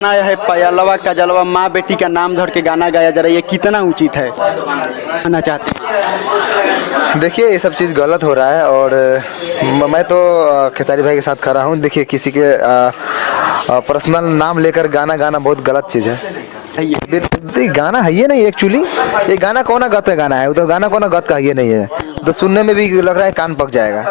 गाना है पयालवा कजलवा माँ बेटी का नाम धर के गाना गाया जा रहा है, ये कितना उचित है कहना चाहते हैं? देखिए ये सब चीज़ गलत हो रहा है और मैं तो खेसारी भाई के साथ खड़ा हूँ। देखिए किसी के पर्सनल नाम लेकर गाना गाना बहुत गलत चीज़ है। ये गाना है ये नहीं, एक्चुअली ये गाना कौन गत का गाना है, वो तो गाना कौन गत का ये नहीं है, तो सुनने में भी लग रहा है कान पक जाएगा।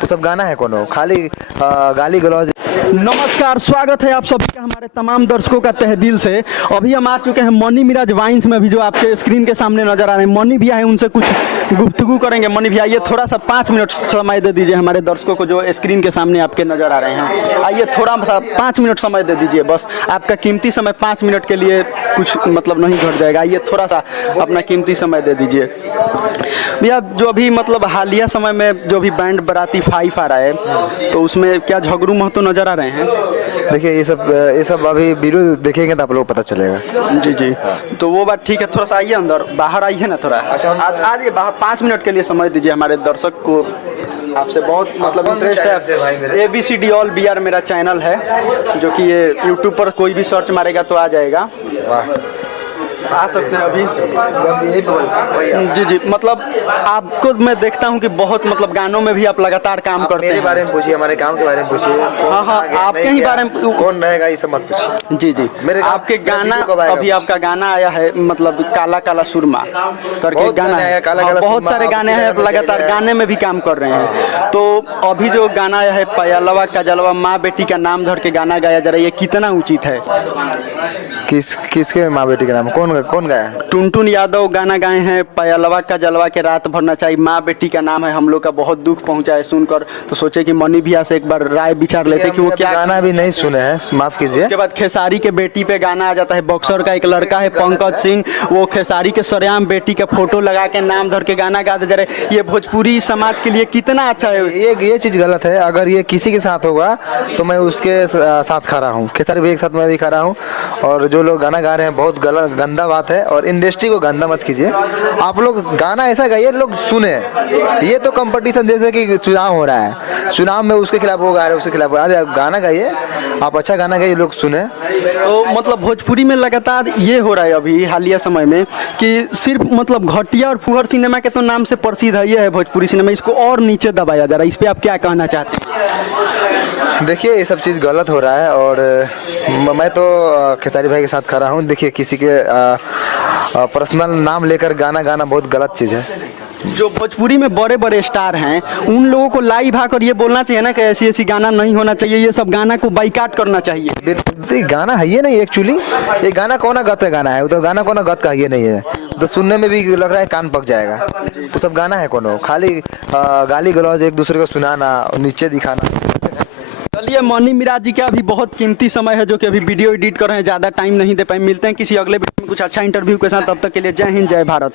तो सब गाना है कौन खाली गाली गलौज। नमस्कार, स्वागत है आप सभी का हमारे तमाम दर्शकों का तहे दिल से। अभी हम आ चुके हैं मनी मिराज वाइन्स में, भी जो आपके स्क्रीन के सामने नजर आ रहे हैं। मनी भैया है, उनसे कुछ गुफ्तगू करेंगे। मनी भैया ये थोड़ा सा 5 मिनट समय दे दीजिए हमारे दर्शकों को जो स्क्रीन के सामने आपके नजर आ रहे हैं। आइए थोड़ा सा 5 मिनट समय दे दीजिए, बस आपका कीमती समय 5 मिनट के लिए कुछ मतलब नहीं घट जाएगा। आइए थोड़ा सा अपना कीमती समय दे दीजिए भैया। जो अभी मतलब हालिया समय में जो भी बैंड बाराती 5 आ रहा है, तो उसमें क्या झगड़ू महतो नजर आ रहे हैं? देखिए ये सब अभी वीडियो देखेंगे तो आप लोग पता चलेगा। जी जी, तो वो बात ठीक है। थोड़ा सा आइए अंदर, बाहर आइए ना थोड़ा। अच्छा, आज ये बाहर 5 मिनट के लिए समय दीजिए हमारे दर्शक को। आपसे बहुत मतलब इंटरेस्ट है। ABCD ऑल BR मेरा चैनल है, जो कि ये यूट्यूब पर कोई भी सर्च मारेगा तो आ जाएगा। आ सकते हैं अभी। जी जी, मतलब आपको मैं देखता हूँ कि बहुत मतलब गानों में भी आप लगातार काम करते हैं। मेरे बारे में पूछिए, हमारे काम के बारे में पूछिए। हाँ हाँ, आपके ही बारे में कौन रहेगा ये सब मत पूछिए। जी जी, आपके गाना अभी आपका गाना आया है, मतलब काला काला सुरमा करके गाना है। बहुत सारे गाने हैं, लगातार गाने में भी काम कर रहे हैं। तो अभी जो गाना आया है पयालवा कजलवा माँ बेटी का नाम धर के गाना गाया जा रहा है, ये कितना उचित है? किसके माँ बेटी का नाम कौन गाया? टुनटुन यादव गाना गाए हैं, पयालवा का जलवा के रात भरना चाहिए, माँ बेटी का नाम है। हम लोग का बहुत दुख पहुंचा है सुनकर, तो सोचे कि मनी भैया से एक बार राय विचार लेते कि वो क्या गाना भी नहीं सुने हैं, माफ कीजिए। उसके बाद खेसारी के बेटी पे गाना आ जाता है। बॉक्सर का एक लड़का है पंकज सिंह, वो खेसारी के सरेआम बेटी का फोटो लगा के नाम धर के गाना गाते जा रहे। ये भोजपुरी समाज के लिए कितना अच्छा है? ये चीज गलत है। अगर ये किसी के साथ होगा तो मैं उसके साथ खड़ा हूँ, खेसारी भैया के साथ मैं भी खड़ा हूँ। और जो लोग गाना गा रहे हैं बहुत गलत गंदा बात है, और इंडस्ट्री को गंदा मत कीजिए। आप लोग गाना ऐसा गाइए लोग सुने। ये तो कंपटीशन जैसे कि चुनाव हो रहा है, चुनाव में उसके खिलाफ वो गा रहे हैं, उसके खिलाफ। अरे गाना गाइए, आप अच्छा गाना गाइए, लोग सुने। तो मतलब भोजपुरी में लगातार ये हो रहा है अभी हालिया समय में कि सिर्फ मतलब घटिया और फुहर सिनेमा के तो नाम से प्रसिद्ध है ये है भोजपुरी सिनेमा, इसको और नीचे दबाया जा रहा है। इस पे आप क्या कहना चाहते हैं? देखिए ये सब चीज़ गलत हो रहा है और मैं तो खेसारी भाई के साथ खड़ा हूँ। देखिए किसी के पर्सनल नाम लेकर गाना गाना बहुत गलत चीज़ है। जो भोजपुरी में बड़े बड़े स्टार हैं, उन लोगों को लाइव आकर ये बोलना चाहिए ना कि ऐसी ऐसी गाना नहीं होना चाहिए, ये सब गाना को बाइकाट करना चाहिए। गाना है ये नहीं, एक्चुअली ये गाना कौन गत का गाना है, वो तो गाना कौन गत का ये नहीं है, तो सुनने में भी लग रहा है कान पक जाएगा। तो सब गाना है कौन खाली गाली गलौज, एक दूसरे को सुनाना, नीचे दिखाना। चलिए, मनी मिराज जी का अभी बहुत कीमती समय है, जो कि अभी वीडियो एडिट कर रहे हैं, ज़्यादा टाइम नहीं दे पाए। मिलते हैं किसी अगले वीडियो में कुछ अच्छा इंटरव्यू के साथ। तब तक के लिए जय हिंद, जय भारत।